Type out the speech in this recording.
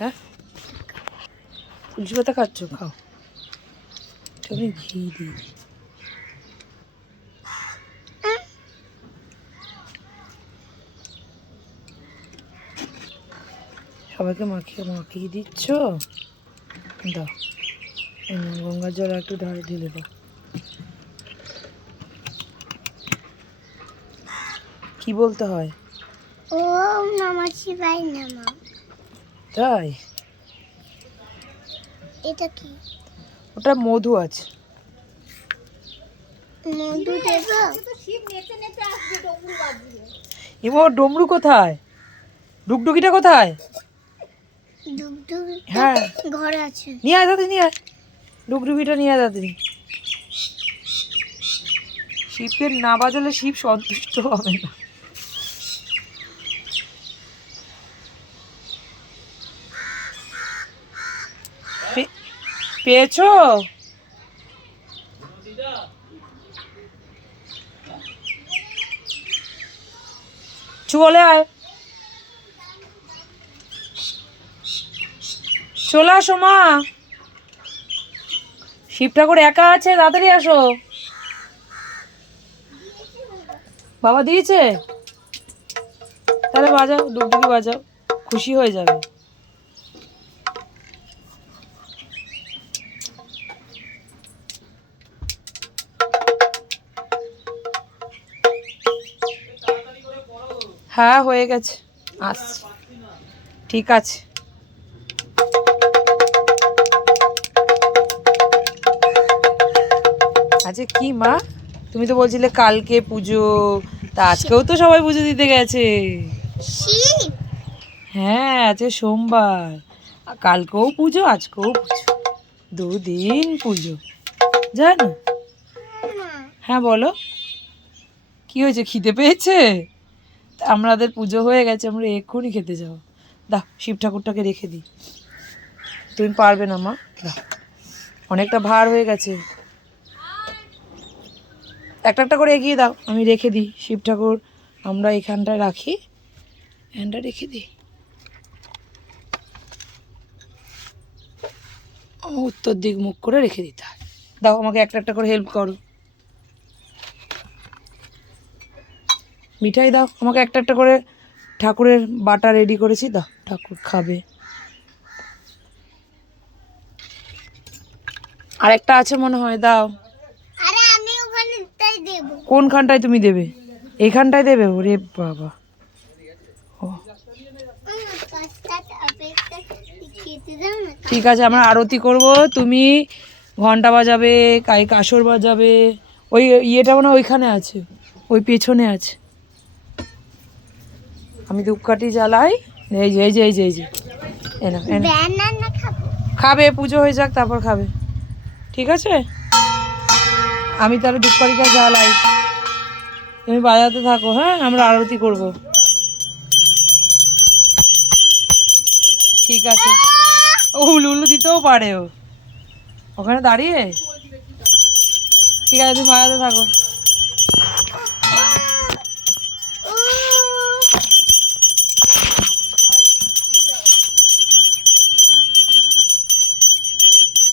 হ্যাঁ? তুলসী পাতা খাচ্ছ? খাও। তুমি ঘি দিই সবাইকে মাখিয়ে মাখিয়ে দিচ্ছ? দাও। গঙ্গার জল একটু ঢালে ঢেলে দাও। কি বলতে হয়? ওম নমঃ শিবায় নমঃ তাই? এটা কি? ওটা মধু আছে। মধু দেব? এবার ডমরু কোথায়? ডুগডুগিটা কোথায়? হ্যাঁ। ঘরে আছে। নিয়ে আয় দাদি নিয়ে আয়। ডুগডুগিটা নিয়ে আয় দাদি। শিবকে না বাজালে শিব সন্তুষ্ট হবে না। পেয়েছ? চলে আয়। চলে আসো, মা। শিব ঠাকুর একা আছে, তাড়াতাড়ি আসো। বাবা দিয়েছে? তাহলে বাজাও ডুগডুগি বাজাও, খুশি হয়ে যাবে। হ্যাঁ হয়ে গেছে। আসছি। ঠিক আছে। আচ্ছা কি মা? তুমি তো বলছিলে কালকে পুজো তা আজকেও তো সবাই পুজো দিতে গেছে। হ্যাঁ আজকে সোমবার। কালকেও পুজো আজকেও পুজো। দুদিন পুজো। জানো? হ্যাঁ বলো। কি হয়েছে? খিদে পেয়েছে? আমাদের পুজো হয়ে গেছে, আমরা এক্ষুনি খেতে যাব। দাও শিব ঠাকুরটাকে রেখে দিই। তুমি পারবে না, মা। দাও অনেকটা ভার হয়ে গেছে। একটা একটা করে এগিয়ে দাও, আমি রেখে দিই। শিব ঠাকুর, আমরা এখানটায় রাখি। এখানটা রেখে দিই। উত্তর দিক মুখ করে রেখে দিতে হয়। দাও, আমাকে একটা একটা করে হেল্প করো। মিঠাই দাও। আমাকে একটা একটা করে ঠাকুরের বাটা রেডি করেছি। দাও ঠাকুর খাবে। আর একটা আছে মনে হয় দাও। কোনখানটায় তুমি দেবে? এইখানটায় দেবে? ওরে বাবা। ও। ঠিক আছে আমরা আরতি করব। তুমি ঘণ্টা বাজাবে কাই কাসর বাজাবে। ওই ইয়েটা মানে ওইখানে আছে। ওই পেছনে আছে। আমি ধূপকাঠি জ্বালাই। এই যে এই যে এই যে এই যে। এনা খাব। পুজো হয়ে যাক তারপর খাবে। ঠিক আছে? আমি তাহলে ধূপকাঠিটা জ্বালাই। তুমি বাজাতে থাকো হ্যাঁ? আমরা আরতি করব। ঠিক আছে। ও উলু দিতেও পারে ও। ওখানে দাঁড়িয়ে? ঠিক আছে তুমি বাজাতে থাকো।